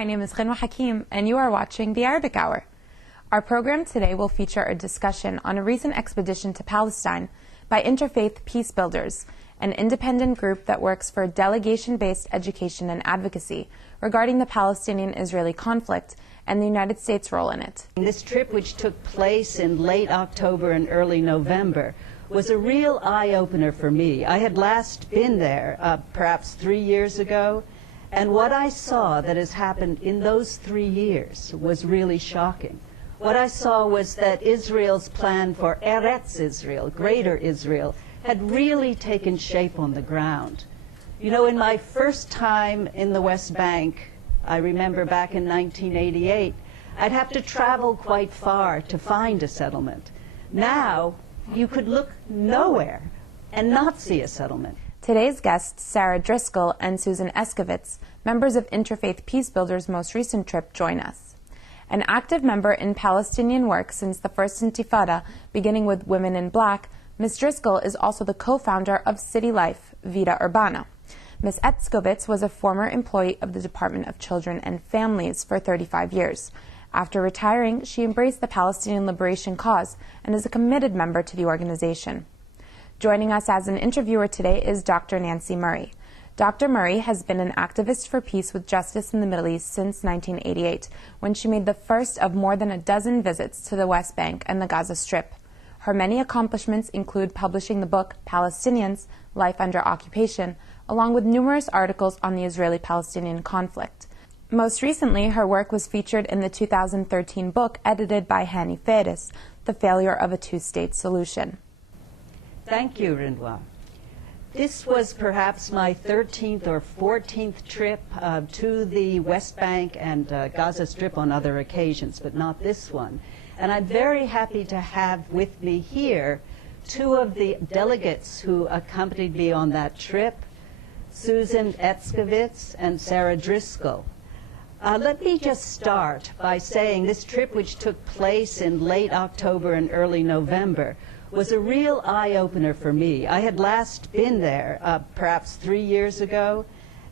my name is Ghanwa Hakim, and you are watching the Arabic Hour. Our program today will feature a discussion on a recent expedition to Palestine by Interfaith Peace-Builders, an independent group that works for delegation-based education and advocacy regarding the Palestinian-Israeli conflict and the United States' role in it. This trip, which took place in late October and early November, was a real eye-opener for me. I had last been there perhaps 3 years ago, and what I saw that has happened in those 3 years was really shocking. What I saw was that Israel's plan for Eretz Israel, Greater Israel, had really taken shape on the ground. You know, in my first time in the West Bank, I remember back in 1988, I'd have to travel quite far to find a settlement. Now, you could look nowhere and not see a settlement. Today's guests, Sara Driscoll and Etscovitz, members of Interfaith Peace-Builders' most recent trip, join us. An active member in Palestinian work since the first Intifada, beginning with Women in Black, Ms. Driscoll is also the co-founder of City Life, Vida Urbana. Ms. Etscovitz was a former employee of the Department of Children and Families for 35 years. After retiring, she embraced the Palestinian liberation cause and is a committed member to the organization. Joining us as an interviewer today is Dr. Nancy Murray. Dr. Murray has been an activist for peace with justice in the Middle East since 1988, when she made the first of more than a dozen visits to the West Bank and the Gaza Strip. Her many accomplishments include publishing the book Palestinians, Life Under Occupation, along with numerous articles on the Israeli-Palestinian conflict. Most recently, her work was featured in the 2013 book edited by Hani Faris, The Failure of a Two-State Solution. Thank you, Rindwa. This was perhaps my 13th or 14th trip to the West Bank and Gaza Strip on other occasions, but not this one. And I'm very happy to have with me here two of the delegates who accompanied me on that trip, Susan Etscovitz and Sara Driscoll. Let me just start by saying this trip, which took place in late October and early November, was a real eye-opener for me. I had last been there perhaps 3 years ago,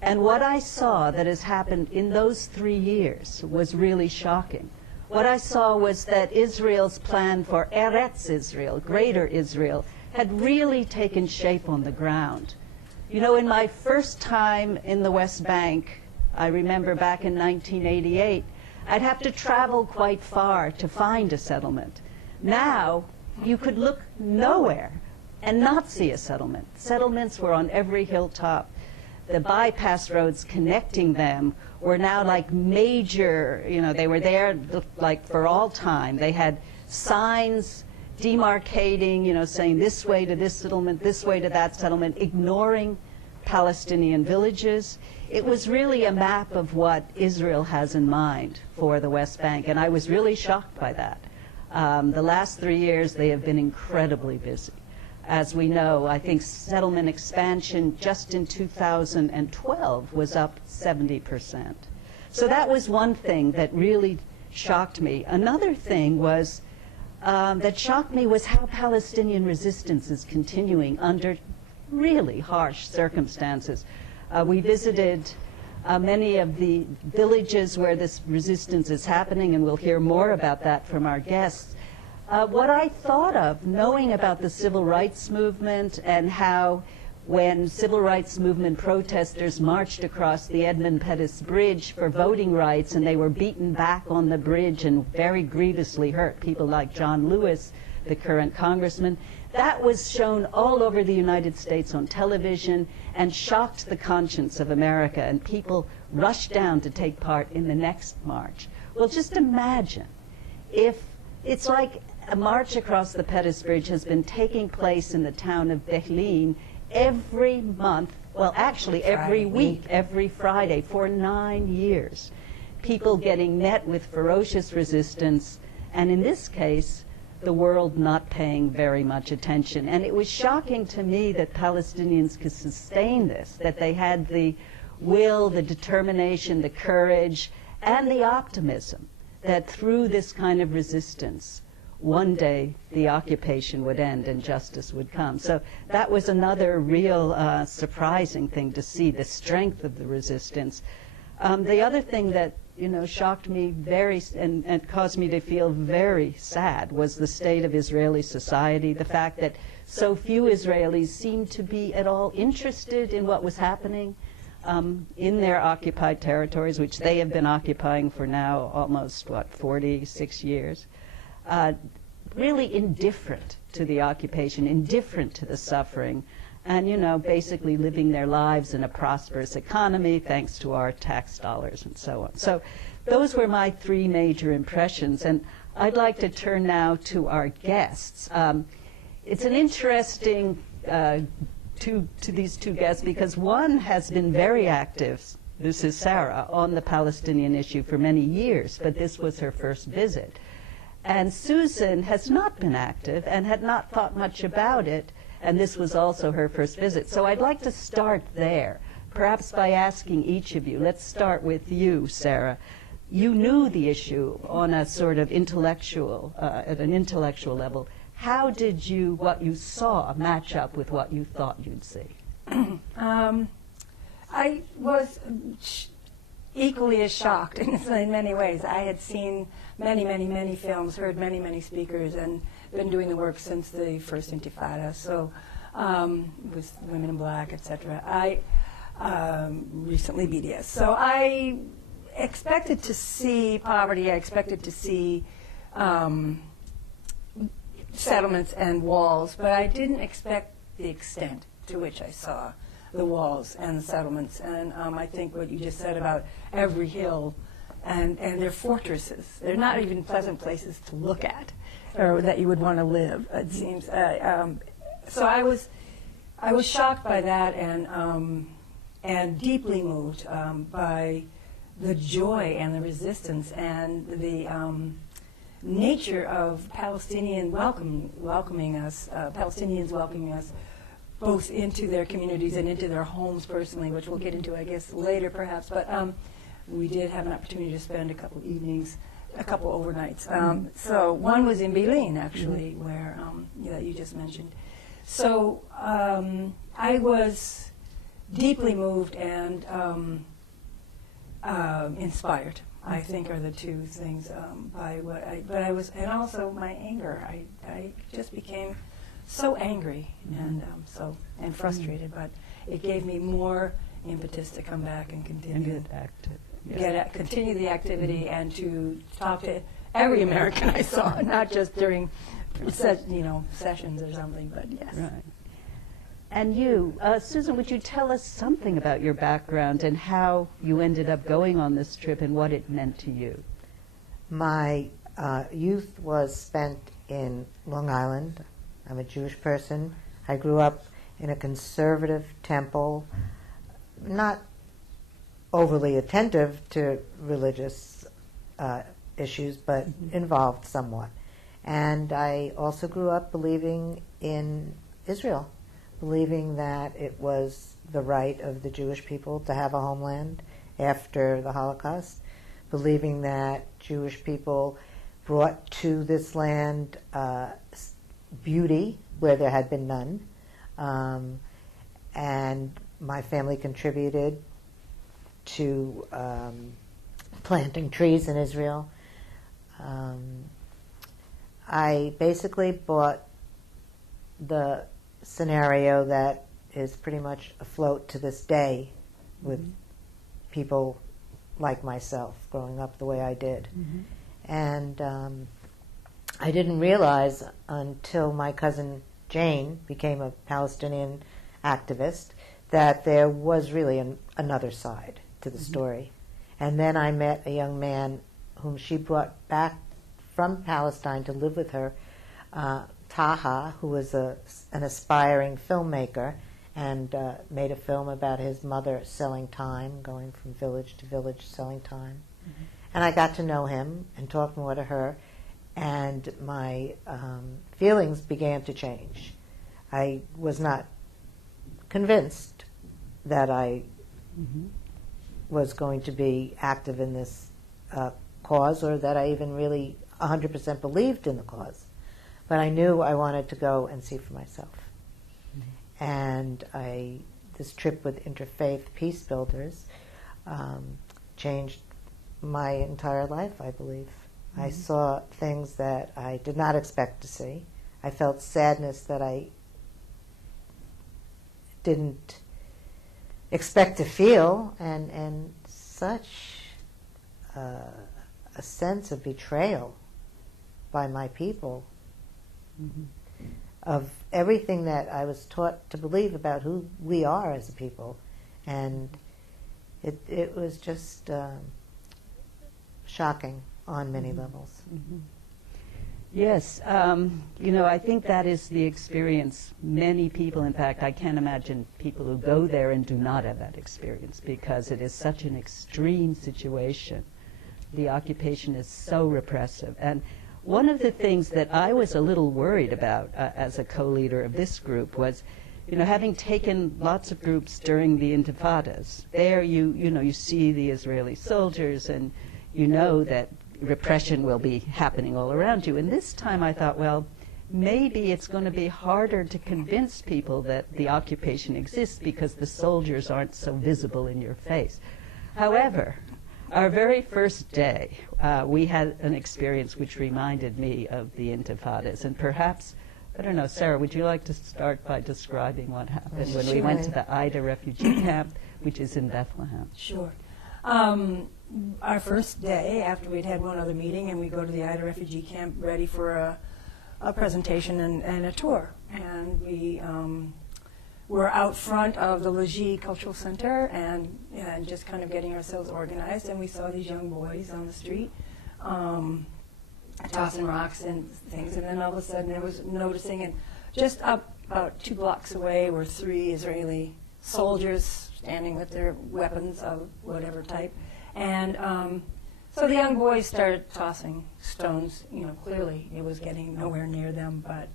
and what I saw that has happened in those 3 years was really shocking. What I saw was that Israel's plan for Eretz Israel, Greater Israel, had really taken shape on the ground. You know, in my first time in the West Bank, I remember back in 1988, I'd have to travel quite far to find a settlement. Now, you could look nowhere and not see a settlement. Settlements were on every hilltop. The bypass roads connecting them were now like major, you know, they were there like for all time. They had signs demarcating, you know, saying this way to this settlement, this way to that settlement, ignoring Palestinian villages. It was really a map of what Israel has in mind for the West Bank, and I was really shocked by that. The last 3 years, they have been incredibly busy. As we know, I think settlement expansion just in 2012 was up 70%. So that was one thing that really shocked me. Another thing was that shocked me was how Palestinian resistance is continuing under really harsh circumstances. We visited many of the villages where this resistance is happening, and we'll hear more about that from our guests. What I thought of, knowing about the civil rights movement and how when civil rights movement protesters marched across the Edmund Pettus Bridge for voting rights and they were beaten back on the bridge and very grievously hurt, people like John Lewis, the current congressman, that was shown all over the United States on television and shocked the conscience of America, and people rushed down to take part in the next march. Well, just imagine if it's like a march across the Pettus Bridge has been taking place in the town of Berlin every month, well, actually every week, every Friday for 9 years. People getting met with ferocious resistance, and in this case, the world not paying very much attention. And it was shocking to me that Palestinians could sustain this, that they had the will, the determination, the courage, and the optimism that through this kind of resistance, one day the occupation would end and justice would come. So that was another real surprising thing to see, the strength of the resistance. The other thing that shocked me and caused me to feel very sad was the state of Israeli society, the fact that so few Israelis seemed to be at all interested in what was happening in their occupied territories, which they have been occupying for now almost, 46 years. Really indifferent to the occupation, indifferent to the suffering, and, basically living their lives in a prosperous economy thanks to our tax dollars and so on. So those were my three major impressions, and I'd like to turn now to our guests. It's an interesting to these two guests because one has been very active, this is Sara, on the Palestinian issue for many years, but this was her first visit. And Susan has not been active and had not thought much about it, and this was also her first visit. So I'd like to start there, perhaps by asking each of you. Let's start with you, Sara. You knew the issue on a sort of intellectual, at an intellectual level. How did what you saw match up with what you thought you'd see? I was equally as shocked in many ways. I had seen many films, heard many speakers, and been doing the work since the first Intifada. So, with Women in Black, etc. I recently BDS. So I expected to see poverty. I expected to see settlements and walls, but I didn't expect the extent to which I saw the walls and the settlements. And I think what you just said about every hill and their fortresses, they're not even pleasant places to look at or that you would want to live, it seems. So I was shocked by that and deeply moved by the joy and the resistance and the nature of Palestinians welcoming us both into their communities and into their homes personally, which we'll get into, I guess, later perhaps. But we did have an opportunity to spend a couple evenings, a couple overnights. So one was in Bilin, actually, where that you just mentioned. So I was deeply moved and inspired, I think, are the two things by what I was, and also my anger. I just became so angry and frustrated, but it gave me more impetus to come back and continue continue the activity and to talk to every American I saw, not just during sessions or something, but yes. Right. And you, Susan, would you tell us something about your background and how you ended up going on this trip and what it meant to you? My youth was spent in Long Island. I'm a Jewish person. I grew up in a conservative temple, not overly attentive to religious issues, but involved somewhat. And I also grew up believing in Israel, believing that it was the right of the Jewish people to have a homeland after the Holocaust, believing that Jewish people brought to this land beauty where there had been none, and my family contributed to planting trees in Israel. I basically bought the scenario that is pretty much afloat to this day with people like myself growing up the way I did. And I didn't realize until my cousin Jane became a Palestinian activist that there was really another side to the story. And then I met a young man whom she brought back from Palestine to live with her, Taha, who was an aspiring filmmaker and made a film about his mother selling time, going from village to village selling time. And I got to know him and talk more to her, and my feelings began to change. I was not convinced that I was going to be active in this cause, or that I even really 100% believed in the cause. But I knew I wanted to go and see for myself. And this trip with Interfaith Peace-Builders changed my entire life, I believe. I saw things that I did not expect to see. I felt sadness that I didn't expect to feel, and such a sense of betrayal by my people, of everything that I was taught to believe about who we are as a people. And it was just shocking on many levels. Yes, I think that is the experience. Many people, in fact, I can't imagine people who go there and do not have that experience, because it is such an extreme situation. The occupation is so repressive. And one of the things that I was a little worried about as a co-leader of this group was, having taken lots of groups during the Intifadas, there you see the Israeli soldiers, and you know that repression will be happening all around you. And this time I thought, well, maybe it's going to be harder to convince people that the occupation exists because the soldiers aren't so visible in your face. However, our very first day, we had an experience which reminded me of the Intifadas. And perhaps, I don't know, Sarah, would you like to start by describing what happened when we went to the Ida refugee camp, which is in Bethlehem? Sure. Our first day, after we'd had one other meeting, and we go to the Ida refugee camp ready for a presentation and a tour. And we were out front of the Legi Cultural Center and just kind of getting ourselves organized, and we saw these young boys on the street tossing rocks and things, and then all of a sudden I was noticing, and just up about 2 blocks away were 3 Israeli soldiers standing with their weapons of whatever type. And so the young boys started tossing stones. Clearly it was getting nowhere near them, but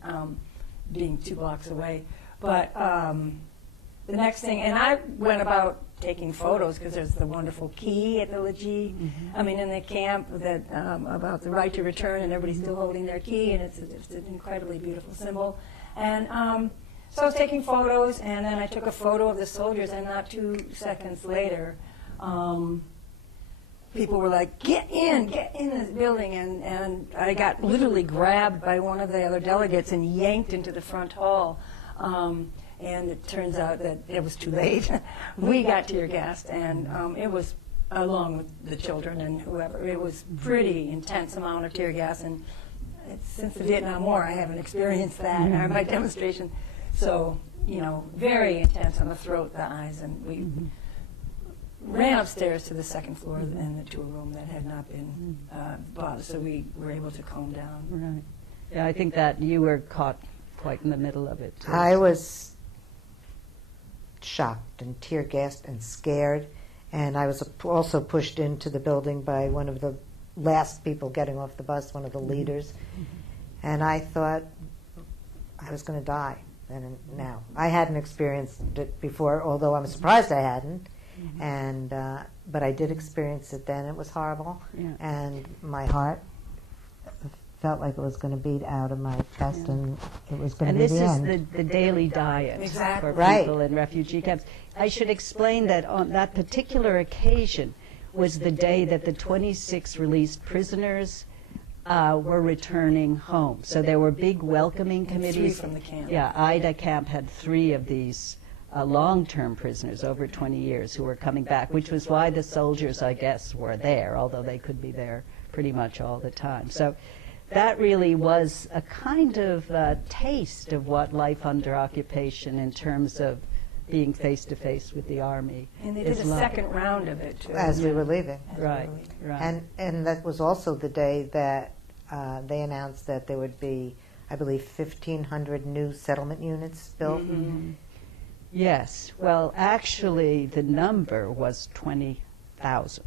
being 2 blocks away. But the next thing, and I went about taking photos, because there's the wonderful key at the Legi, in the camp, that about the right to return, and everybody's still holding their key, and it's an incredibly beautiful symbol. And so I was taking photos, and then I took a photo of the soldiers, and not 2 seconds later, people were like, get in this building, and I got literally grabbed by one of the other delegates and yanked into the front hall. And it turns out that it was too late. We got tear gassed, and it was, along with the children and whoever, it was pretty intense amount of tear gas. And since the Vietnam War, I haven't experienced that in my demonstration. So, very intense on the throat, the eyes, and we ran upstairs to the second floor and to a room that had not been bothered, so we were able to calm down. Right. Yeah, I think that you were caught quite in the middle of it, too. I was shocked and tear-gassed and scared, and I was also pushed into the building by one of the last people getting off the bus, one of the leaders, and I thought I was going to die. And now, I hadn't experienced it before, although I'm surprised I hadn't, and but I did experience it then. It was horrible, and my heart felt like it was going to beat out of my chest, and it was going to be the end. And this is the daily diet for people in refugee camps. I should explain that on that particular occasion was the day that the 26 released prisoners were returning home. So there were big welcoming committees. 3 from the camp. Yeah, Ida camp had 3 of these long-term prisoners over 20 years who were coming back, which was why the soldiers, I guess, were there, although they could be there pretty much all the time. So that really was a kind of taste of what life under occupation in terms of being face-to-face with the army. And they did a second round of it, too. As we were leaving. Right. And that was also the day that they announced that there would be, I believe, 1,500 new settlement units built. Yes. Well, actually, the number was 20,000.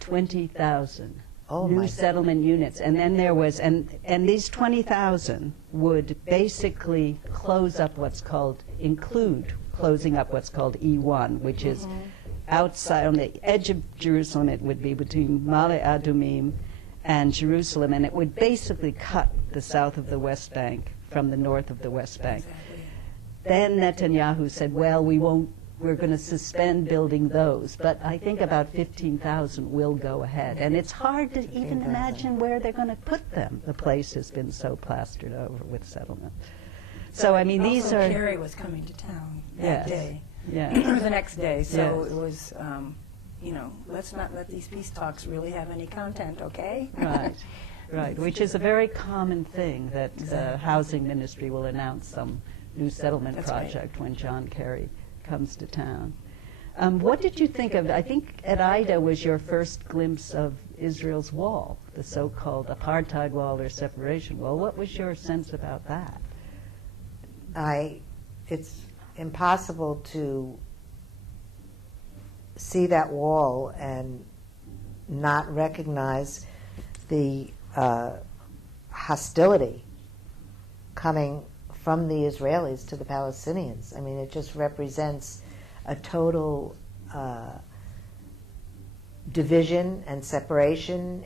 20,000. New settlement units. And then there was, and these 20,000 would basically close up include closing up what's called E1, which is outside, on the edge of Jerusalem. It would be between Ma'ale Adumim and Jerusalem, and it would basically cut the south of the West Bank from the north of the West Bank. Then Netanyahu said, well, we won't we're going to suspend building those. But I think about 15,000 will go ahead. And it's hard to even imagine where they're going to put them. The place has been so plastered over with settlement. So, I mean, these are... Kerry was coming to town that Yes. day. Yeah. Or the next day. So Yes. it was, let's not let these peace talks really have any content, okay? Right, right, which is a very common thing, that the housing ministry will announce some new settlement That's right. project when John Kerry comes to town. What did you think of, I think at Ida was your first glimpse of Israel's wall, the so-called apartheid wall or separation wall. What was your sense about that? It's impossible to see that wall and not recognize the hostility coming from the Israelis to the Palestinians. I mean, it just represents a total division and separation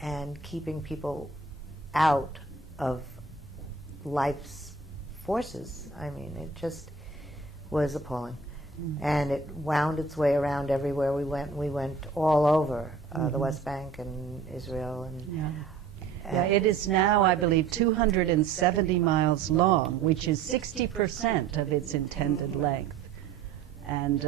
and keeping people out of life's forces. I mean, it just was appalling. And it wound its way around everywhere we went. We went all over the West Bank and Israel. And Yeah, it is now, I believe, 270 miles long, which is 60% of its intended length. And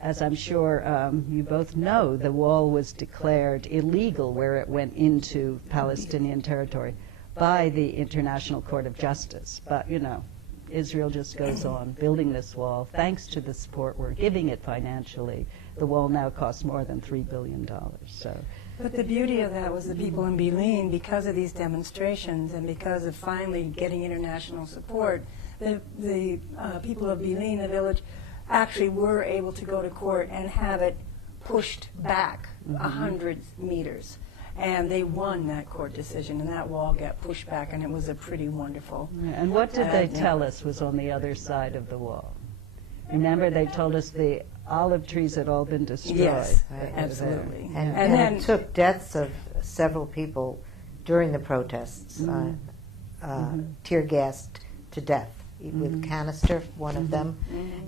as I'm sure you both know, the wall was declared illegal where it went into Palestinian territory by the International Court of Justice. But, you know, Israel just goes on building this wall. Thanks to the support we're giving it financially, the wall now costs more than $3 billion. So. But the beauty of that was the people in Bil'in, because of these demonstrations and because of finally getting international support, the people of Bil'in, the village, actually were able to go to court and have it pushed back 100 meters. And they won that court decision, and that wall got pushed back, and it was a pretty wonderful... Yeah, and what did they tell us was on the other side of the wall? Remember, they told us the olive trees had all been destroyed. Yes, Right, absolutely. And then it took deaths of several people during the protests, tear gassed to death with canister, one of them,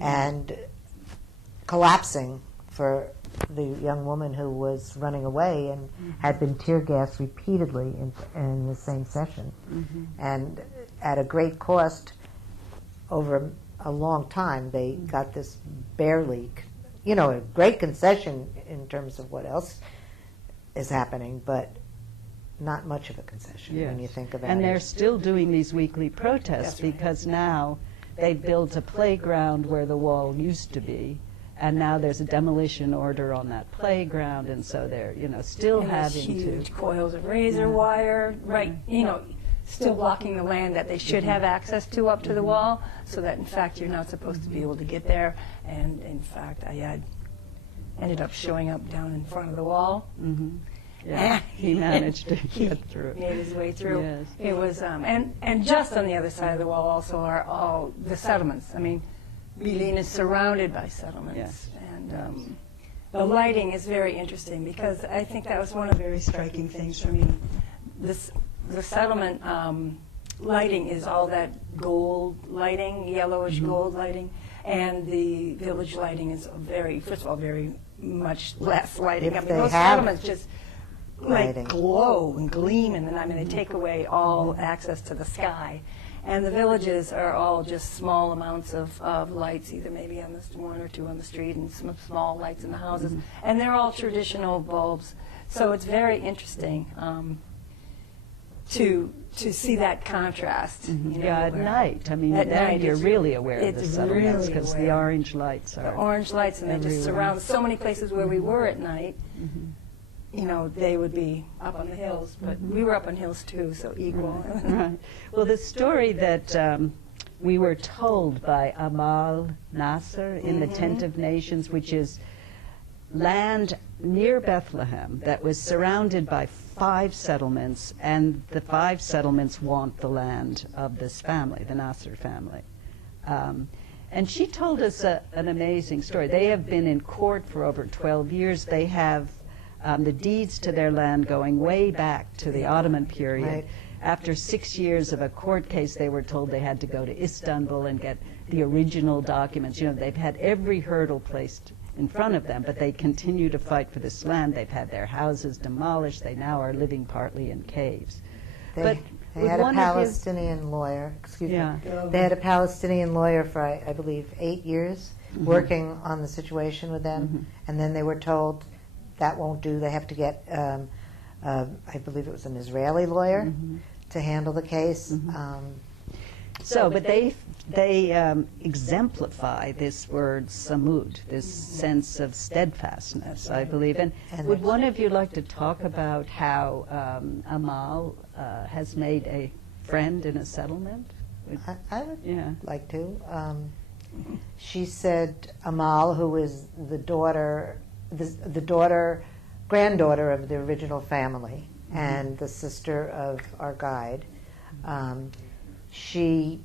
and collapsing for the young woman who was running away and had been tear gassed repeatedly in the same session. And at a great cost, over a long time, they got this barely, a great concession in terms of what else is happening, but not much of a concession when you think about it. And they're still doing these weekly protests. That's right. Because now they built a playground where the wall used to be, and now there's a demolition order on that playground, and so they're, still and there's having to... huge coils of razor wire, still blocking the land that they should have access to up to the wall, so that, in fact, you're not supposed to be able to get there. And, in fact, I ended up showing up down in front of the wall. Yeah, he managed to He get through. made his way through. Yes. It was, and just on the other side of the wall also are all the settlements. I mean, Bil'in is surrounded by settlements. Yes. And the lighting is very interesting, because I think that was one of the very striking things for me. The settlement lighting is all that gold lighting, yellowish gold lighting, and the village lighting is first of all, very much less lighting. If I mean, they those have settlements just lighting. glow and gleam, and then they take away all access to the sky. And the villages are all just small amounts of lights, either maybe on one or two on the street, and some small lights in the houses. And they're all traditional bulbs. So it's very interesting to see that contrast. At night. I mean, At then night you're it's- really aware of the it's settlements, really because the aware. orange lights are... The orange lights, and they just everywhere. surround so many places where we were at night. They would be up on the hills, but we were up on hills too, so equal. Right. Well, the story that we were told by Amal Nasser in the Tent of Nations, which is land near Bethlehem that was surrounded by 5 settlements, and the 5 settlements want the land of this family, the Nasser family. And she told us an amazing story. They have been in court for over 12 years. They have the deeds to their land going way back to the Ottoman period. Right. after 6 years of a court case, they were told they had to go to Istanbul and get the original documents. You know, they've had every hurdle placed in front of them, but they continue to fight for this land. They've had their houses demolished. They now are living partly in caves. They had a Palestinian lawyer, excuse me. Yeah. They had a Palestinian lawyer for, I believe, 8 years working on the situation with them, and then they were told that won't do. They have to get, I believe it was an Israeli lawyer to handle the case. But they exemplify this word samud, this sense of steadfastness, I believe. And would one of you like to talk about how Amal has made a friend in a settlement? I would like to. She said Amal, who is the granddaughter of the original family and the sister of our guide, she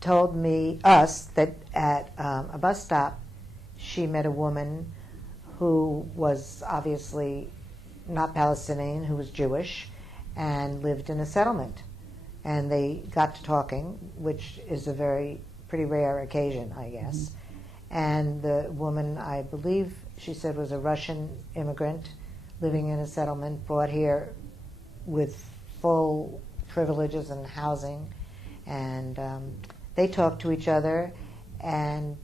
told us that at a bus stop she met a woman who was obviously not Palestinian, who was Jewish, and lived in a settlement. And they got to talking, which is a pretty rare occasion, I guess. And the woman, I believe she said, was a Russian immigrant living in a settlement, brought here with full privileges and housing. And they talked to each other and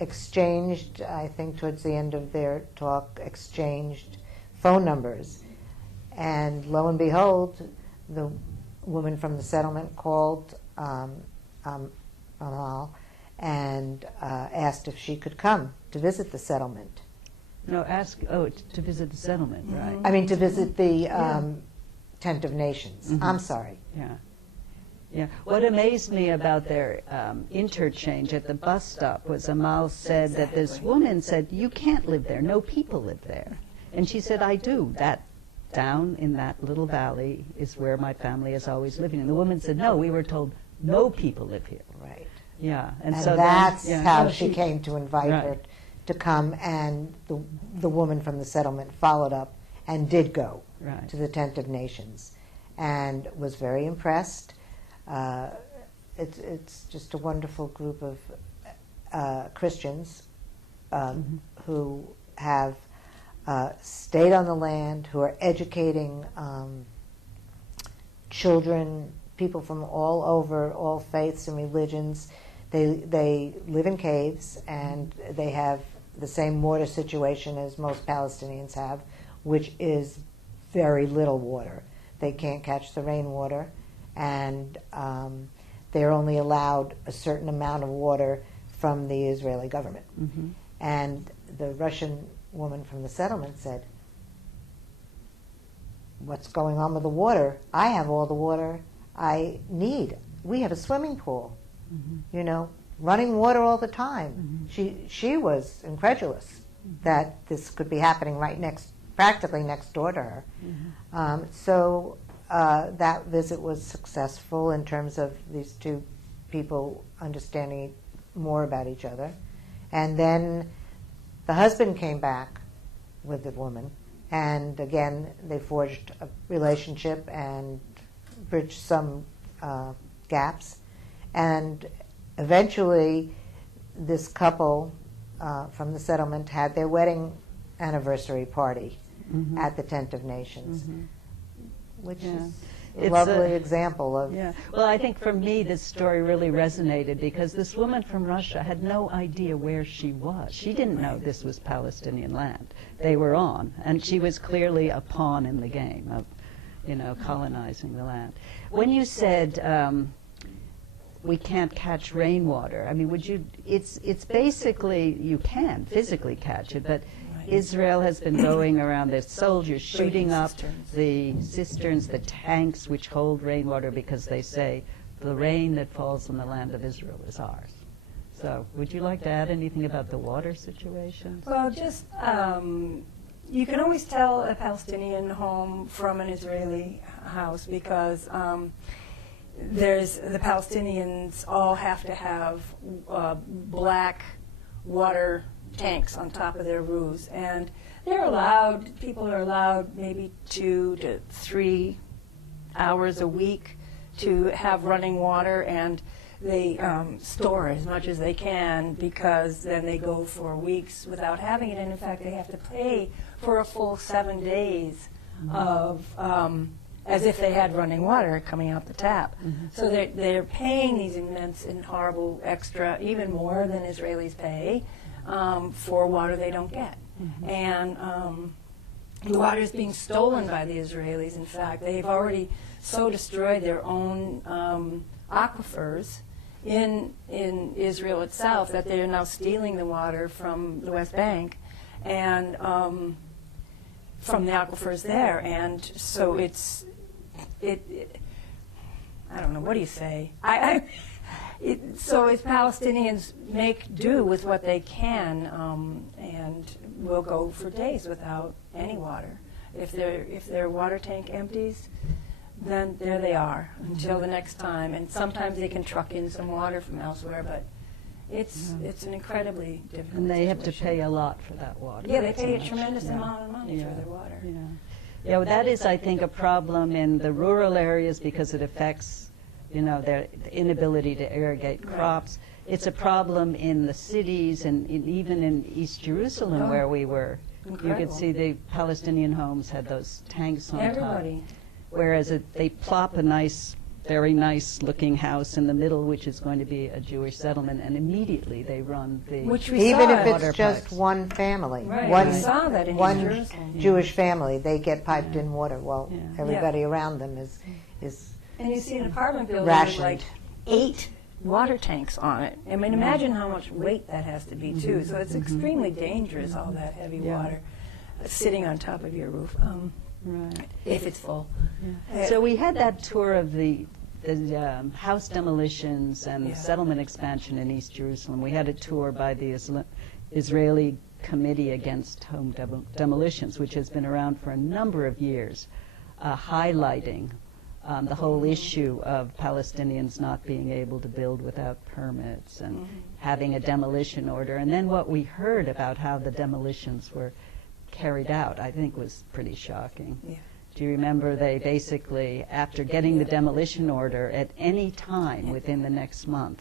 exchanged, I think towards the end of their talk, exchanged phone numbers. And lo and behold, the woman from the settlement called Amal and asked if she could come to visit the settlement. No, to visit the settlement, right? I mean, to visit the Tent of Nations. I'm sorry. Yeah. What amazed me about their interchange at the bus stop was Amal said that this woman said, "You can't live there. No people live there." And she said, "I do. That down in that little valley is where my family is always living." And the woman said, "No, we were told no people live here." Right. Yeah. And so that's how she came to invite her to come, and the woman from the settlement followed up and did go to the Tent of Nations and was very impressed. It's just a wonderful group of Christians who have stayed on the land, who are educating children, people from all over, all faiths and religions. They live in caves, and they have the same water situation as most Palestinians have, which is very little water. They can't catch the rainwater, and they're only allowed a certain amount of water from the Israeli government. And the Russian woman from the settlement said, "What's going on with the water? I have all the water I need. We have a swimming pool, you know, running water all the time." She was incredulous that this could be happening practically next door to her. So that visit was successful in terms of these two people understanding more about each other. And then the husband came back with the woman, and again they forged a relationship and bridged some gaps. And eventually this couple from the settlement had their wedding anniversary party at the Tent of Nations, which is a lovely example of... Well, I think for me this story really resonated because this woman from Russia had no idea where she was. She didn't know this was Palestinian land. They were on, and she was clearly a pawn in the game of, colonizing the land. When you said we can't catch rainwater, I mean, it's basically, you can physically catch it, but Israel has been going around, there's soldiers shooting up the cisterns, the tanks which hold rainwater, because they say the rain that falls on the land of Israel is ours. So would you like to add anything about the water situation? Well, just, you can always tell a Palestinian home from an Israeli house because the Palestinians all have to have black water tanks on top of their roofs, and people are allowed maybe 2 to 3 hours a week to have running water, and they store as much as they can, because then they go for weeks without having it. And in fact, they have to pay for a full 7 days of as if they had running water coming out the tap. So they're paying these immense and horrible extra, even more than Israelis pay, for water they don't get. And the water is being stolen by the Israelis. In fact, they've already so destroyed their own aquifers in Israel itself that they are now stealing the water from the West Bank and from the aquifers there. And so I don't know, what do you say? So as Palestinians make do with what they can, and will go for days without any water. If their water tank empties, then there they are until the next time. And sometimes they can truck in some water from elsewhere, but it's an incredibly difficult And they have to situation. pay a lot for that water. Yeah, they pay a tremendous amount of money for their water. Yeah, well, that is, I think, a problem in the rural areas because it affects, their inability to irrigate crops. It's a problem in the cities and even in East Jerusalem where we were. Incredible. You could see the Palestinian homes had those tanks on Everybody. top. Whereas they plop a nice, very nice-looking house in the middle, which is going to be a Jewish settlement, and immediately they run the Which we Even saw if water it's just pipes. one family, Right, one, we saw that in one Jerusalem. Jewish family, they get piped in water. Well, Yeah. everybody around them is And you see an apartment building with rationed. like 8 water tanks on it. I mean, imagine how much weight that has to be, too. So it's extremely dangerous, all that heavy water sitting on top of your roof, Right. if it's full. So we had that tour of the house demolitions and settlement expansion in East Jerusalem. We had a tour by the Israeli Committee Against Home Demolitions, which has been around for a number of years, highlighting the whole issue of Palestinians not being able to build without permits and having a demolition order. And then what we heard about how the demolitions were carried out, I think, was pretty shocking. Yeah. Do you remember they basically, after getting the demolition order, at any time within the next month,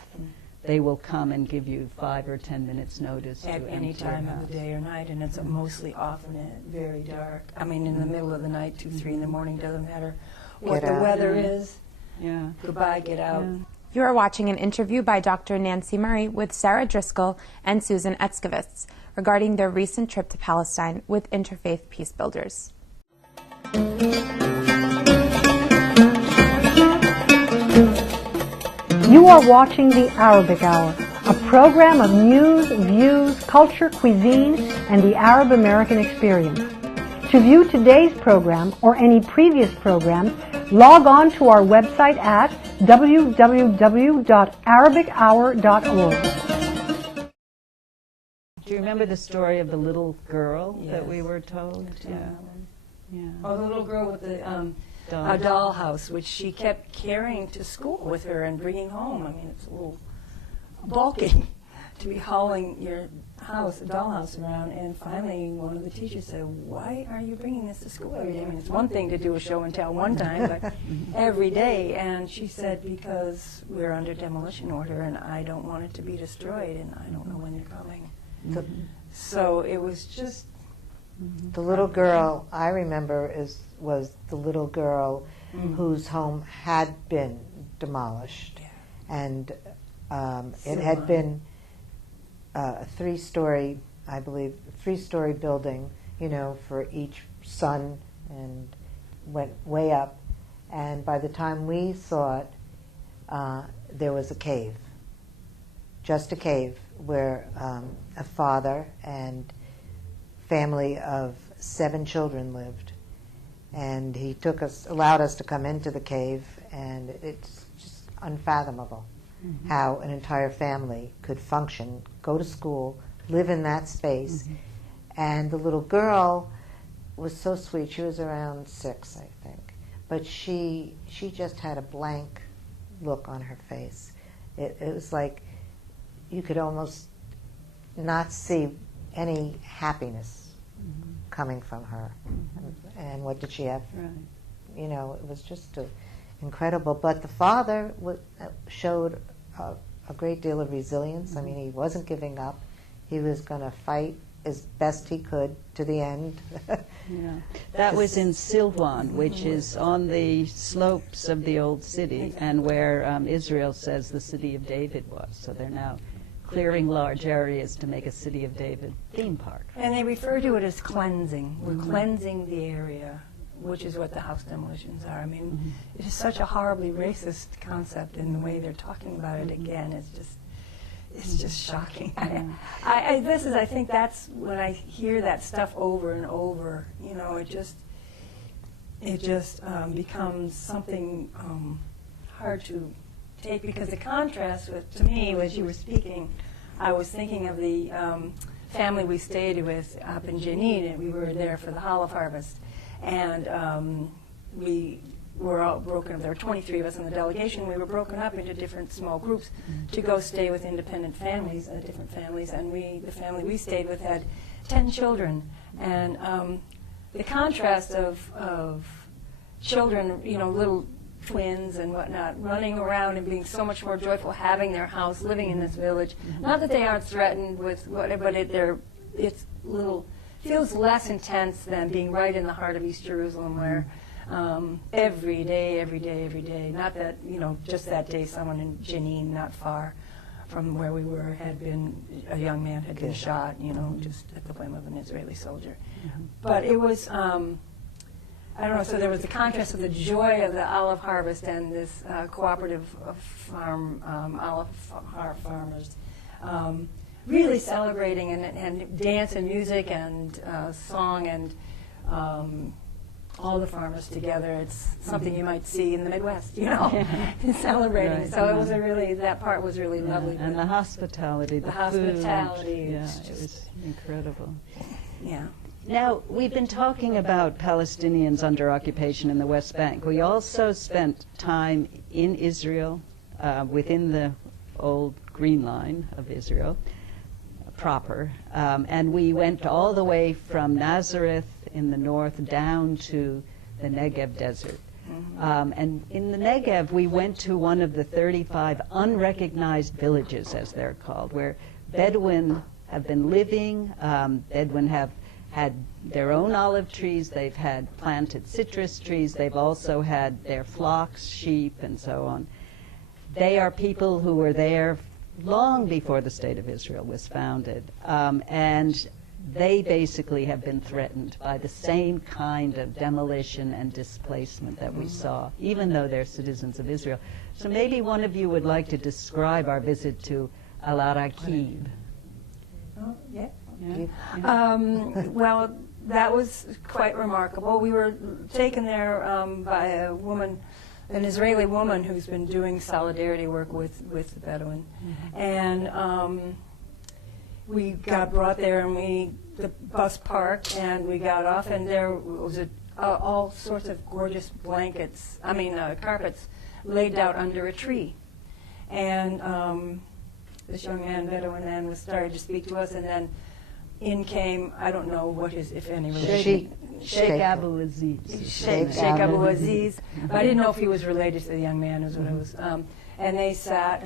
they will come and give you 5 or 10 minutes notice At to any empty your time of house. the day or night, and it's mostly often very dark. I mean, in the middle of the night, 2, 3 in the morning, doesn't matter what Get the out. weather is. Yeah. Goodbye, get out. Yeah. You are watching an interview by Dr. Nancy Murray with Sara Driscoll and Susan Etscovitz regarding their recent trip to Palestine with Interfaith Peace-Builders. You are watching The Arabic Hour, a program of news, views, culture, cuisine, and the Arab American experience. To view today's program or any previous programs, log on to our website at www.arabichour.org. Do you remember the story of the little girl that Yes. we were told? Yeah. Yeah. Oh, the little girl with the Doll. a dollhouse, which she kept carrying to school with her and bringing home. I mean, it's a little bulky to be hauling your house, a dollhouse around. And finally, one of the teachers said, "Why are you bringing this to school every day? I mean, it's one thing to do a show and tell one time, but every day." And she said, "Because we're under demolition order, and I don't want it to be destroyed, and I don't know when they're coming." So it was just The little girl I remember was the little girl whose home had been demolished, and it had been a 3-story, I believe, 3-story building, for each son, and went way up. And by the time we saw it, there was a cave, just a cave, where a father and family of 7 children lived, and he allowed us to come into the cave, and it's just unfathomable how an entire family could function, go to school, live in that space. And the little girl was so sweet. She was around 6, I think, but she just had a blank look on her face. It was like you could almost not see any happiness coming from her. And what did she have? Right. It was just incredible. But the father showed a great deal of resilience. I mean, he wasn't giving up. He was going to fight as best he could to the end. Yeah. That was in Silwan, which is on the slopes of the old city, and where Israel says the city of David was. So they're now clearing large areas to make a City of David theme park. And they refer to it as cleansing. We're cleansing the area, which is what the house demolitions are. I mean, it is such a horribly racist concept in the way they're talking about it again. It's just shocking. I think that's when I hear that stuff over and over, you know, it just becomes something hard to take, because the contrast to me, as you were speaking, I was thinking of the family we stayed with up in Jenin, and we were there for the olive harvest, and we were all broken up. There were 23 of us in the delegation. We were broken up into different small groups to go stay with independent families, different families, and the family we stayed with had 10 children, and the contrast of children, you know, little twins and whatnot, running around and being so much more joyful, having their house, living in this village. Not that they aren't threatened with whatever, but it's feels less intense than being right in the heart of East Jerusalem, where every day, not that, you know, just that day someone in Jenin, not far from where we were, a young man had been shot, you know, just at the whim of an Israeli soldier. But it was, I don't know, so there was the contrast of the joy of the olive harvest and this cooperative farm, olive farmers, really celebrating and dance and music and song and all the farmers together. It's something you might see in the Midwest, you know, celebrating. Right. So it was that part was really lovely. And the hospitality, the hospitality. Yeah, it was incredible. Yeah. Now, we've been talking about Palestinians under occupation in the West Bank. We also spent time in Israel, within the old Green Line of Israel proper, and we went all the way from Nazareth in the north down to the Negev desert. And in the Negev, we went to one of the 35 unrecognized villages, as they're called, where Bedouin have been living. Bedouin have had their own olive trees, they've had planted citrus trees, they've also had their flocks, sheep, and so on. They are people who were there long before the State of Israel was founded, and they basically have been threatened by the same kind of demolition and displacement that we saw, even though they're citizens of Israel. So maybe one of you would like to describe our visit to Al-Araqib. Oh, yeah. Yeah. Well, that was quite remarkable. We were taken there by a woman, an Israeli woman who's been doing solidarity work with the Bedouin. And we got brought there, and the bus parked, and we got off, and there was all sorts of gorgeous carpets laid out under a tree. And this young man, Bedouin man, started to speak to us, and then in came, I don't know what his, if any, relation. Sheikh Abu Aziz. Sheikh Abu Aziz. I didn't know if he was related to the young man, is what it was. And they sat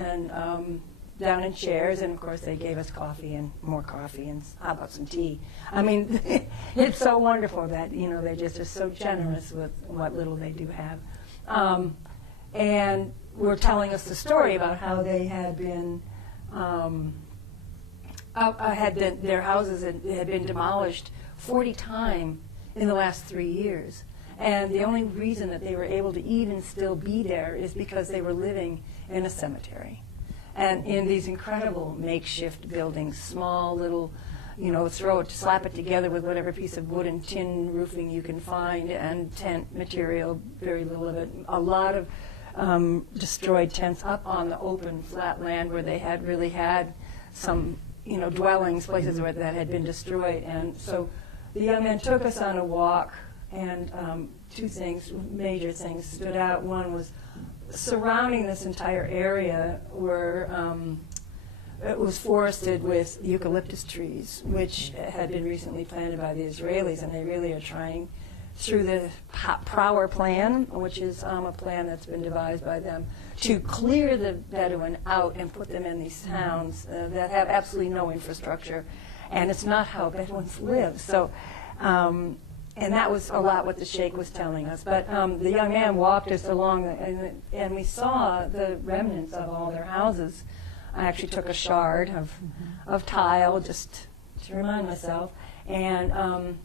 down in chairs, and of course they gave us coffee and more coffee, and how about some tea? I mean, it's so wonderful that, you know, they just are so generous with what little they do have. And were telling us the story about how they had been, their houses had been demolished 40 times in the last 3 years. And the only reason that they were able to even still be there is because they were living in a cemetery. And in these incredible makeshift buildings, small little, you know, slap it together with whatever piece of wood and tin roofing you can find, and tent material, very little of it. A lot of destroyed tents up on the open flat land where they had really had some, you know, dwellings, places where that had been destroyed. And so the young man took us on a walk, and two major things stood out. One was surrounding this entire area were it was forested with eucalyptus trees, which had been recently planted by the Israelis, and they really are trying through the Power Plan, which is a plan that's been devised by them, to clear the Bedouin out and put them in these towns that have absolutely no infrastructure. And it's not how Bedouins live. So, and that was a lot what the Sheikh was telling us. But the young man walked us along, and we saw the remnants of all their houses. I actually took a shard of tile just to remind myself. And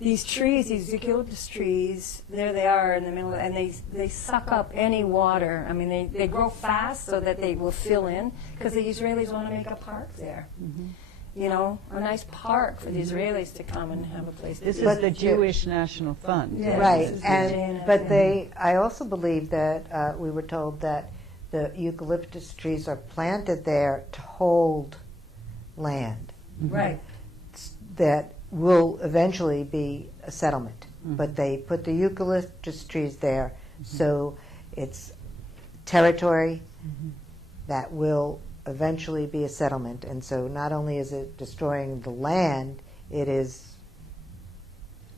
these trees, these eucalyptus trees, there they are in the middle, and they suck up any water. I mean, they grow fast so that they will fill in, because the Israelis want to make a park there. You know, a nice park for the Israelis to come and have a place. This is the Jewish National Fund. Yes, Right, but I also believe that we were told that the eucalyptus trees are planted there to hold land. Right. That will eventually be a settlement. But they put the eucalyptus trees there, so it's territory that will eventually be a settlement. And so not only is it destroying the land, it is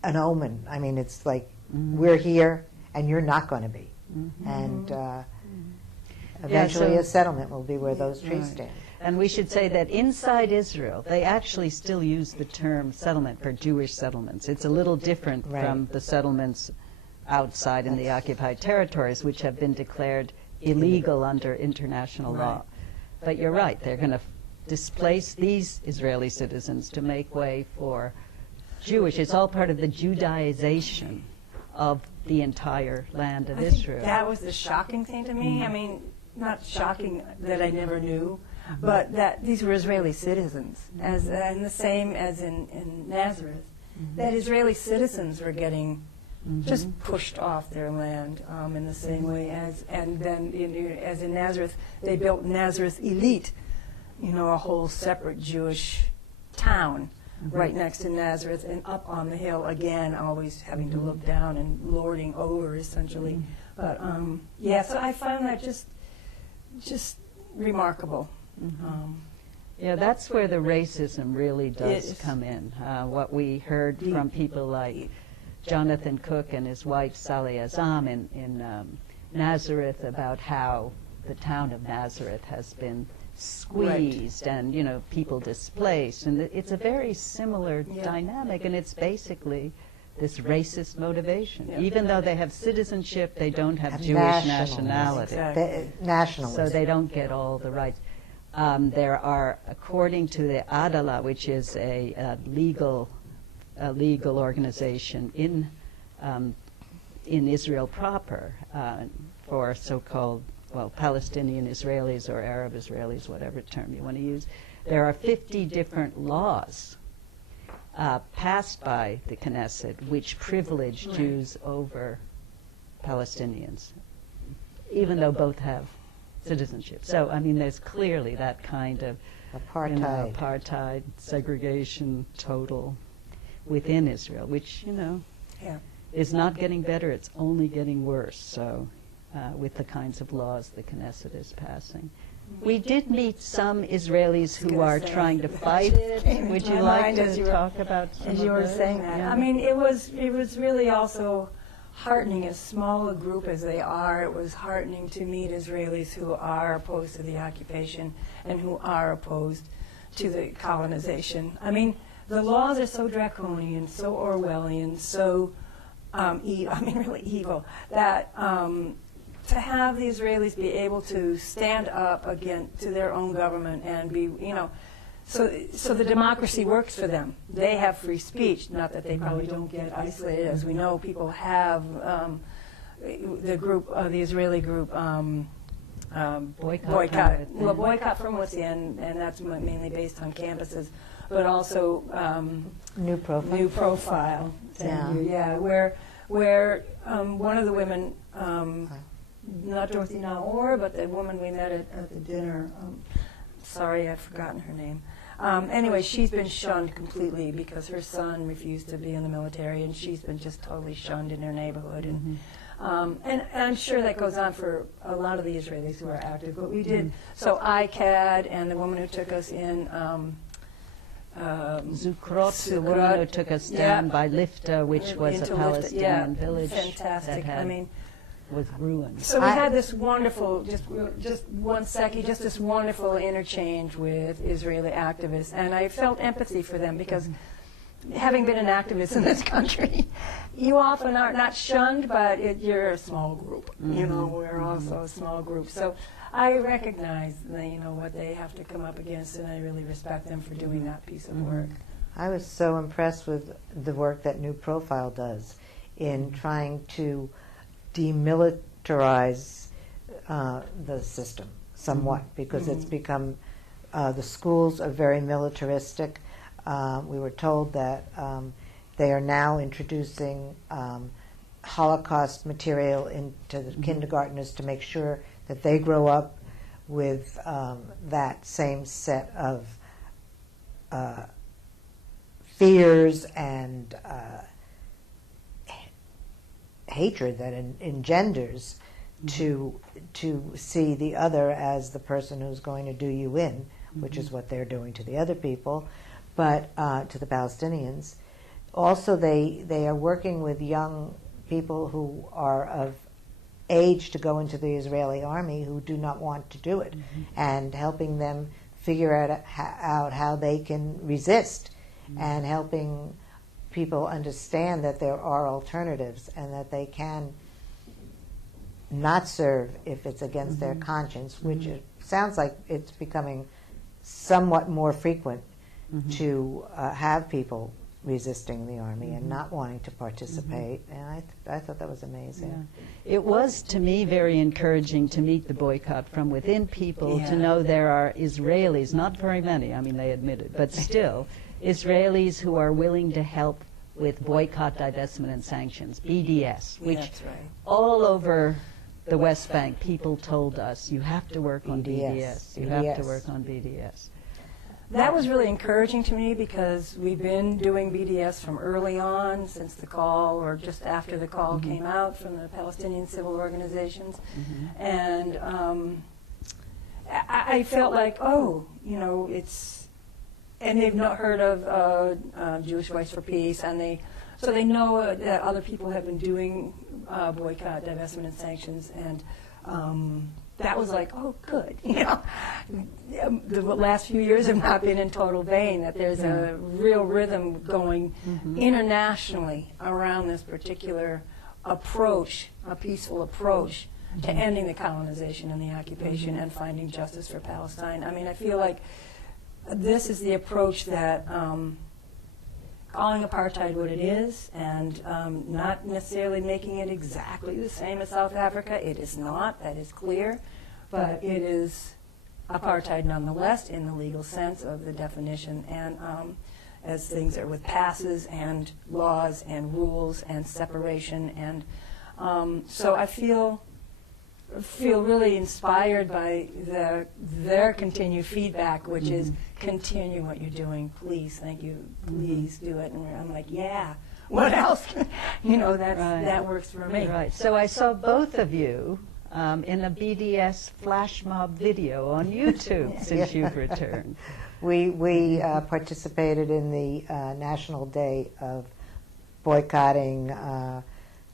an omen. I mean, it's like, we're here and you're not going to be. And eventually a settlement will be where those trees stand. And we should say that inside Israel, they actually still use the term settlement for Jewish settlements. It's a little different from the settlements outside in the occupied territories, which have been declared illegal under international law. But you're right, they're going to displace these Israeli citizens to make way for Jewish. It's all part of the Judaization of the entire land of Israel. That was the shocking thing to me. I mean, not shocking that I never knew, but that these were Israeli citizens, and the same as in Nazareth, that Israeli citizens were getting just pushed off their land in the same way as in Nazareth, they built Nazareth Elite, you know, a whole separate Jewish town right next to Nazareth, and up on the hill again, always having to look down and lording over essentially. But so I found that just remarkable. Yeah, that's where the racism really does come in. What we heard from people like Jonathan Cook and his wife Sally Azam in Nazareth about how the town of Nazareth has been squeezed and, you know, people displaced. And it's a very similar dynamic, and it's basically this racist motivation. Even though they have citizenship, they don't have Jewish nationality. Nationalism. So they don't get all the rights. There are, according to the Adala, which is a legal organization in Israel proper for so-called Palestinian Israelis or Arab Israelis, whatever term you want to use. There are 50 different laws passed by the Knesset which privilege Jews over Palestinians, even though both have citizenship. So, I mean, there's clearly that kind of apartheid, segregation, total within Israel, which, you know, is not getting better, it's only getting worse, so, with the kinds of laws the Knesset is passing. We did meet some Israelis who are trying to fight. Would you like to talk about some as you were saying that? Yeah. I mean, it was really also heartening, as small a group as they are. It was heartening to meet Israelis who are opposed to the occupation and who are opposed to the colonization. I mean, the laws are so draconian, so Orwellian, so really evil, that to have the Israelis be able to stand up against to their own government and be, you know, so the democracy works for them. They have free speech, not that they probably don't get isolated. As we know, people have the Israeli group boycott. Well, boycott from within, and that's mainly based on campuses, but also New Profile. Thank you. Yeah, where one of the women, not Dorothy Naor, but the woman we met at the dinner. Sorry, I've forgotten her name. Anyway, she's been shunned completely because her son refused to be in the military, and she's been just totally shunned in her neighborhood. And I'm sure that goes on for a lot of the Israelis who are active. But we did. So ICAD and the woman who took us in Zucrot, the woman who took us down by Lifta, which was a Palestinian village fantastic. that was ruined. So we had this wonderful, just one second, just this wonderful interchange with Israeli activists, and I felt empathy for them because having been an activist in this country, you often are not shunned, but you're a small group. You know, we're also a small group. So I recognize what they have to come up against, and I really respect them for doing that piece of work. I was so impressed with the work that New Profile does in trying to demilitarize the system somewhat, because it's become, the schools are very militaristic. We were told that they are now introducing Holocaust material into the kindergartners to make sure that they grow up with that same set of fears and hatred that engenders to see the other as the person who's going to do you in, which is what they're doing to the other people, but to the Palestinians. Also, they are working with young people who are of age to go into the Israeli army who do not want to do it, and helping them figure out how they can resist, and helping people understand that there are alternatives and that they can not serve if it's against their conscience, which it sounds like it's becoming somewhat more frequent to have people resisting the army and not wanting to participate. And I thought that was amazing. Yeah. It was, to me, very encouraging to meet the boycott from within people, to know there are Israelis, not very many, I mean, they admit it, but still, Israelis who are willing to help with boycott, divestment, and sanctions, BDS, which all over the West Bank, people told us, you have to work on BDS. You have to work on BDS. That was really encouraging to me because we've been doing BDS from early on, since the call or just after the call came out from the Palestinian civil organizations. And I felt like, it's, and they've not heard of Jewish Voice for Peace, and so they know that other people have been doing boycott, divestment, and sanctions, and that was like, oh, good. The last few years have not been in total vain, that there's a real rhythm going internationally around this particular approach, a peaceful approach to ending the colonization and the occupation and finding justice for Palestine. I mean, I feel like this is the approach that calling apartheid what it is, and not necessarily making it exactly the same as South Africa. It is not, that is clear, but it is apartheid nonetheless in the legal sense of the definition, and as things are with passes and laws and rules and separation. And so I feel really inspired by their continued feedback, which is continue what you're doing, please, thank you, please do it. And I'm like, yeah, what else? That works for me. Right. So I saw both of you in a BDS flash mob video on YouTube since you've returned. We participated in the National Day of boycotting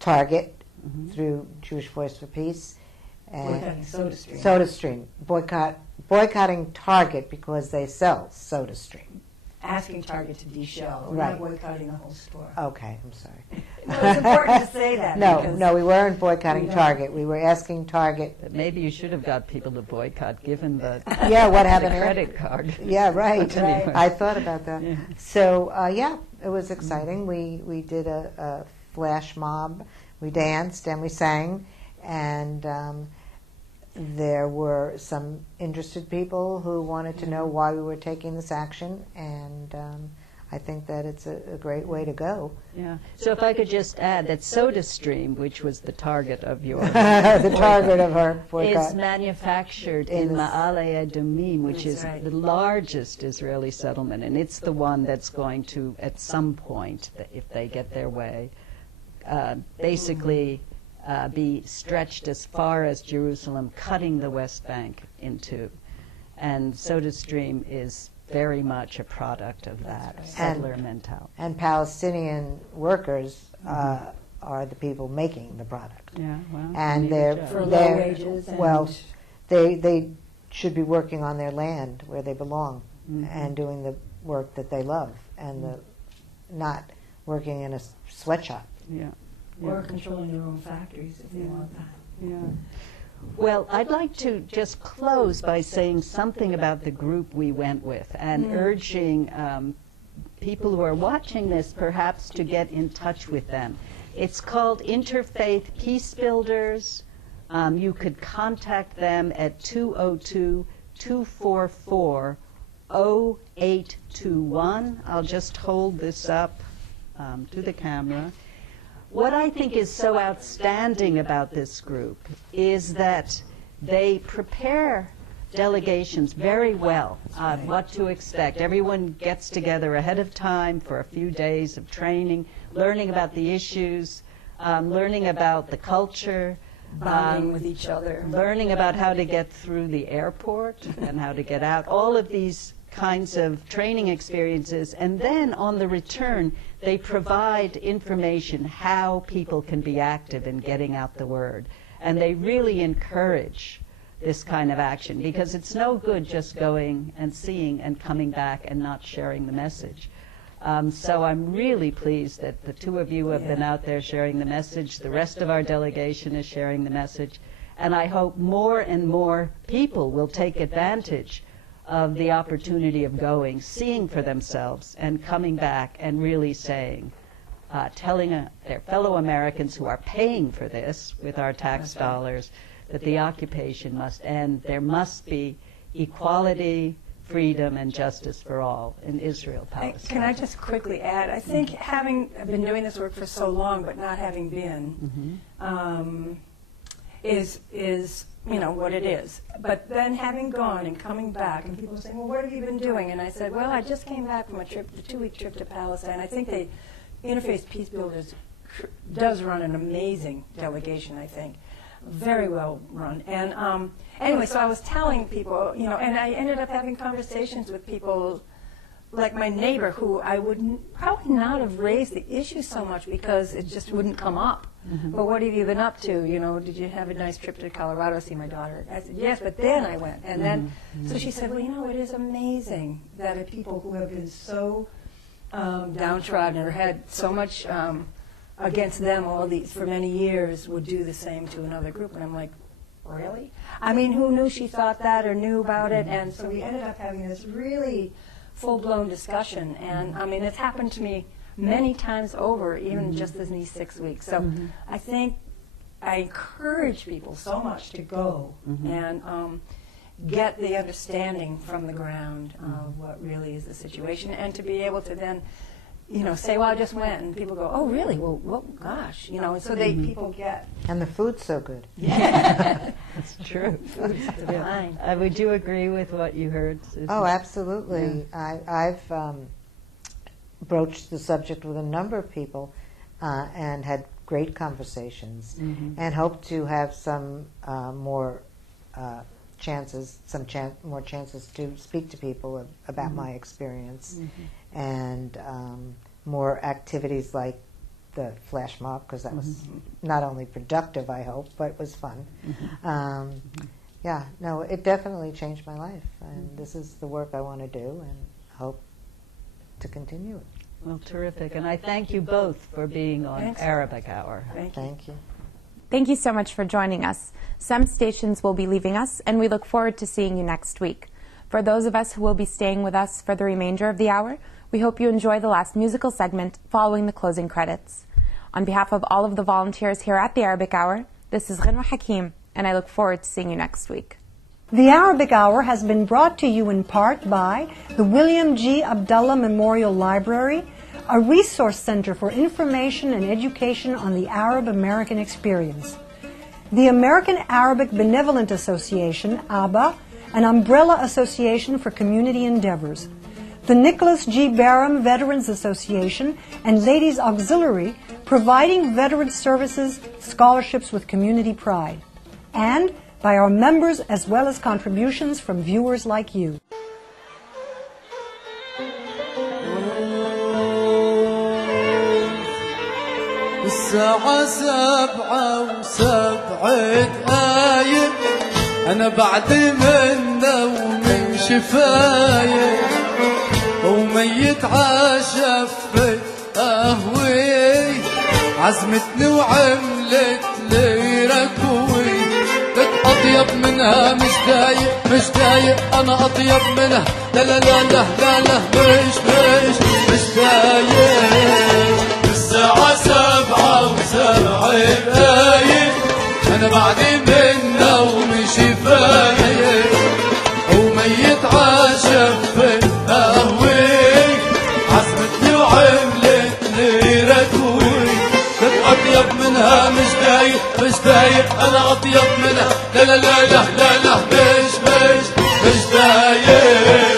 Target through Jewish Voice for Peace. And SodaStream. SodaStream. Boycotting Target because they sell SodaStream. Asking Target to de-shell. We're not boycotting the whole store. Okay, I'm sorry. Well, it's important to say that. No, we weren't boycotting Target. We were asking Target. But maybe you should have got people to boycott, given the what happened? The credit card. Yeah, right. Anyway. I thought about that. Yeah. So it was exciting. We did a flash mob. We danced and we sang, and there were some interested people who wanted to know why we were taking this action, and I think that it's a great way to go. Yeah. So if I could just add that SodaStream, which was the target of your the target of our boycott, is manufactured in Ma'ale Adumim, which is the largest Israeli settlement, and it's the one that's going to, at some point, if they get their way, basically be stretched as far as Jerusalem, cutting the West Bank in two. And SodaStream is very much a product of that settler mentality. And Palestinian workers are the people making the product. Yeah, well, And For low wages. And they should be working on their land where they belong and doing the work that they love, and not working in a sweatshop. Yeah. Or controlling their own factories if they want that. Yeah. Well, I'd like to just close by saying something about the group we went with and urging people who are watching this perhaps to get in touch with them. It's called Interfaith Peace-Builders. You could contact them at 202-244-0821. I'll just hold this up to the camera. What I think is so outstanding about this group is that they prepare delegations very well on what to expect. Everyone gets together ahead of time for a few days of training, learning about the issues, learning about the culture, Bonding with each other. learning about how to get through the airport and how to get out, all of these kinds of training experiences. And then on the return, they provide information how people can be active in getting out the word. And they really encourage this kind of action, because it's no good just going and seeing and coming back and not sharing the message. So I'm really pleased that the two of you have been out there sharing the message. The rest of our delegation is sharing the message. And I hope more and more people will take advantage of the opportunity of going, seeing for themselves, and coming back and really saying, telling their fellow Americans who are paying for this with our tax dollars, that the occupation must end. There must be equality, freedom, and justice for all in Israel, Palestine. Can I just quickly add, I think having been doing this work for so long but not having been is what it is. But then having gone and coming back, and people saying, well, what have you been doing? And I said, well, I just came back from a 2-week trip to Palestine. I think Interfaith Peace-Builders does run an amazing delegation, I think. Very well run. And anyway, so I was telling people, and I ended up having conversations with people like my neighbor, who I would probably not have raised the issue so much because it just wouldn't come up. But what have you been up to? Did you have a nice trip to Colorado to see my daughter? I said, yes, but then I went. And then, so she said, well, it is amazing that people who have been so downtrodden or had so much against them for many years would do the same to another group. And I'm like, really? I mean, who knew she thought that or knew about it? And so we ended up having this really full-blown discussion. And I mean, it's happened to me many times over, even just in these 6 weeks. So I think I encourage people so much to go and get the understanding from the ground of what really is the situation, and to be able to then say, well, I just went, and people go, oh, really? Well gosh, and so people get. And the food's so good. Yeah, that's true. Food's divine. Would you agree with what you heard, Susan? Oh, absolutely. Yeah. I've broached the subject with a number of people and had great conversations, and hope to have some more chances to speak to people about my experience, and more activities like the flash mob, because that was not only productive, I hope, but it was fun. It definitely changed my life, and this is the work I want to do, and hope to continue it. Well, terrific. And I thank you both for being on Arabic Hour. Thank you. Thank you so much for joining us. Some stations will be leaving us, and we look forward to seeing you next week. For those of us who will be staying with us for the remainder of the hour, we hope you enjoy the last musical segment following the closing credits. On behalf of all of the volunteers here at the Arabic Hour, this is Ghanwa Hakim, and I look forward to seeing you next week. The Arabic Hour has been brought to you in part by the William G. Abdullah Memorial Library, a resource center for information and education on the Arab American experience, the American Arabic Benevolent Association, ABA, an umbrella association for community endeavors, the Nicholas G. Barham Veterans Association and Ladies Auxiliary, providing veteran services, scholarships with community pride, and by our members as well as contributions from viewers like you. الساعة 7:07 أنا بعد من نومي شفاية وميت عشفت قهوي عزمتني وعملت لي ركوي لك أطيب منها مش دايق أنا أطيب منها لا لا لا لا لا لا مش دايق الساعة 7:07 أنا بعد من نومي شفاية وميت عشفت قهوي عزمتني وعملت لي ركوي لك أطيب منها مش دايق أنا أطيب منها لا لا لا لا لا لا مش دايق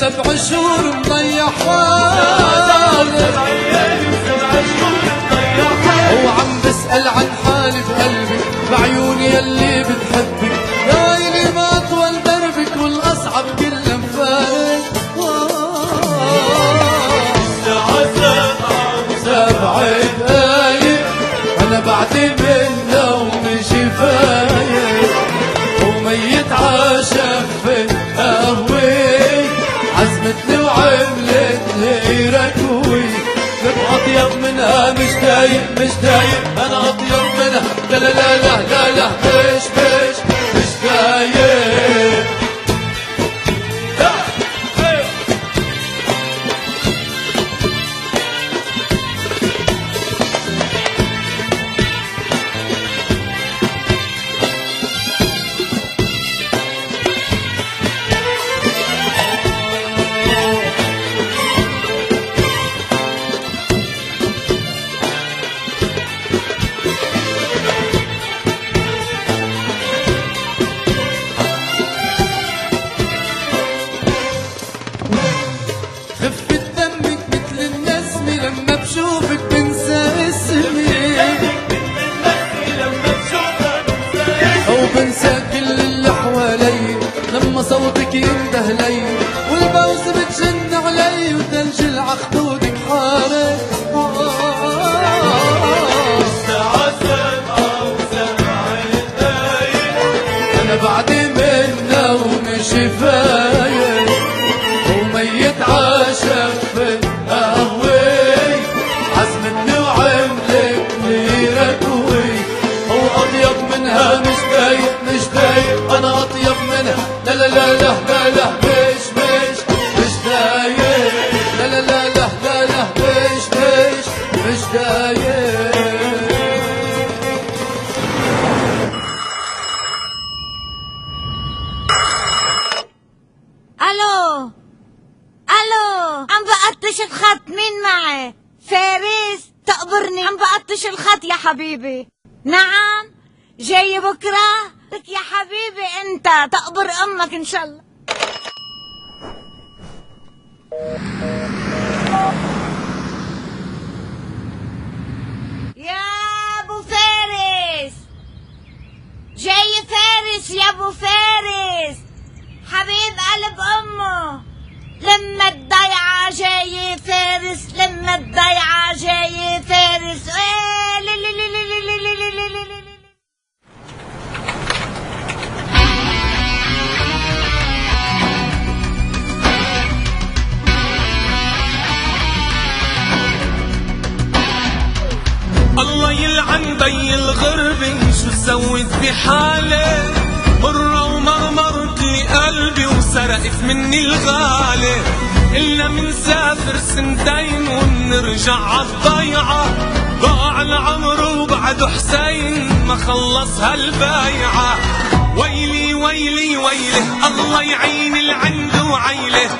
سبع شهور مضيع حالي وعم بسأل عن حالي بقلبي بعيوني يلي بتحبك ليلي ما أطول دربك والأصعب كل مفارق الساعة 7:07 أنا بعد من نومي شفاية وميت عشفت قهوي عزمتني وعملت لي ركوي لك أطيب منها مش دايق أنا أطيب منها لا لا لا لا لا لا مش دايق صوتك ينده لي والبوس بتشن علي وثلج العخدودك حارق الساعة 7:07 أنا بعد من نومي شفاية وميت عشفت قهوي عزمتني وعملت لي ركوي هو أطيب منها مش دايق أنا أطيب منها لا لا لا لا لا لا مش دايق لا لا لا لا لا لا مش دايق الو عم بقطش الخط مين معي؟ فارس تقبرني عم بقطش الخط يا حبيبي. نعم جاي بكره لك يا حبيبي انت تقبر امك ان شاء الله. يا ابو فارس جاي فارس يا ابو فارس حبيب قلب امه لما الضيعة جاي فارس لما الضيعة جاي فارس الله يلعن ضي الغربة شو سويت بحالي مرة ومرمرت لي قلبي وسرقت مني الغالي إلا منسافر 2 ومنرجع عالضيعة ضاع العمر وبعده حسين ما خلص هالبايعة ويلي ويلي ويلي الله يعين العند وعيله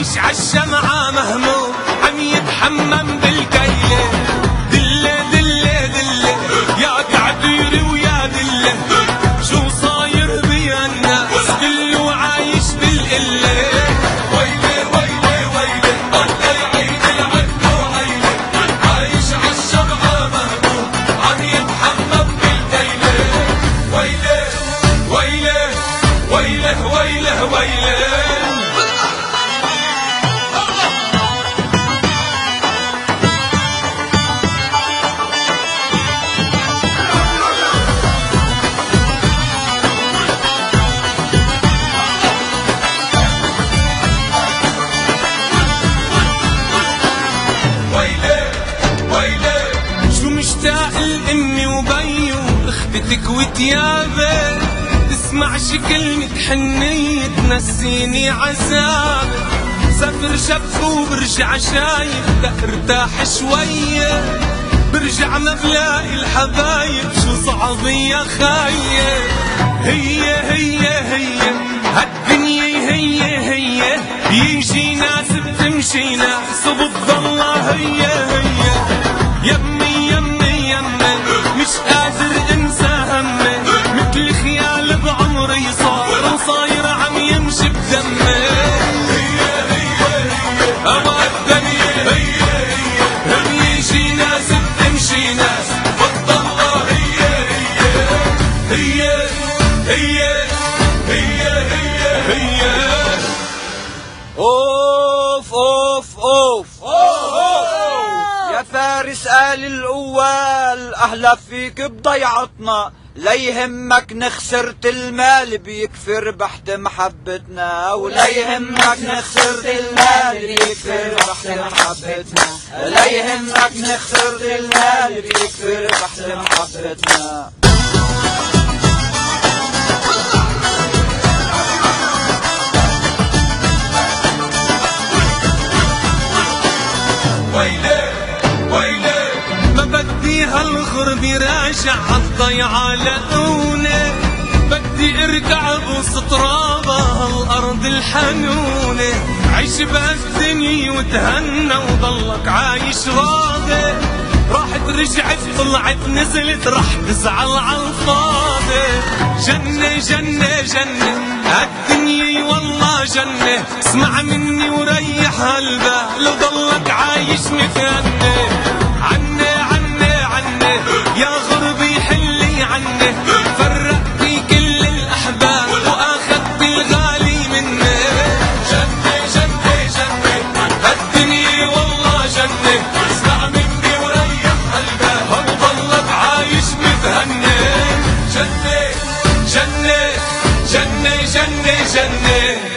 عايش عالشمعة مهموم عم يتحمم بالكيلة. دلة دلة دلة يا تعبيري ويا دلة، شو صاير بيا الناس كله عايش بالقلة. ويلي ويلي ويلي الله يعيد العد وعيلة، عايش عالشمعة مهموم عم يتحمم بالكيلة. ويلي ويلي ويله ويله ويله. لأمي وبي وأختك وتيابك، تسمعش كلمة حنية تنسيني عذابك. سافر شف وبرجع شايف ارتاح شوية، برجع ما بلاقي الحبايب شو صعب يا خايب. هي هي هي هالدنيا هي هي، بيجي ناس بتمشي ناس وبتضلها هي هي. يمي يمي يمي مش قادر انسى همي، مثل خيال بعمري صار وصاير عم يمشي بدمي. هي هي هي هوا الدنيا هي هي، بيجي ناس بتمشي ناس بتضلها هي هي هي هي هي هي. اوف اوف اوف يا فارس آل الأول، أهلا فيك بضيعتنا. لا يهمك نخسرت المال بيكفي ربحت محبتنا، ولا يهمك نخسرت المال بيكفي ربحت محبتنا، لا يهمك نخسرت المال بيكفي ربحت محبتنا. ويلي ويلي ما بدي هالغرب يراجع هالضيعة لقوني، بدي ارجع بوسط ترابة هالارض الحنونة. عيش بهالدنيا وتهنى وضلك عايش راضي، راحت رجعت طلعت نزلت رح تزعل عالفاضي. جنة جنة جنة هالدنيا والله جنة، اسمع مني وريح هالبال وضلك عايش متهنى. عني عني عني يا غربي حلي عني، فرقتي كل الأحباب وأخذت الغالي مني. جنة جنة جنة هالدنيا والله جنة، اسمع مني وريح هالبال وضلك عايش متهنى. جنة جنة جنة جنة جنة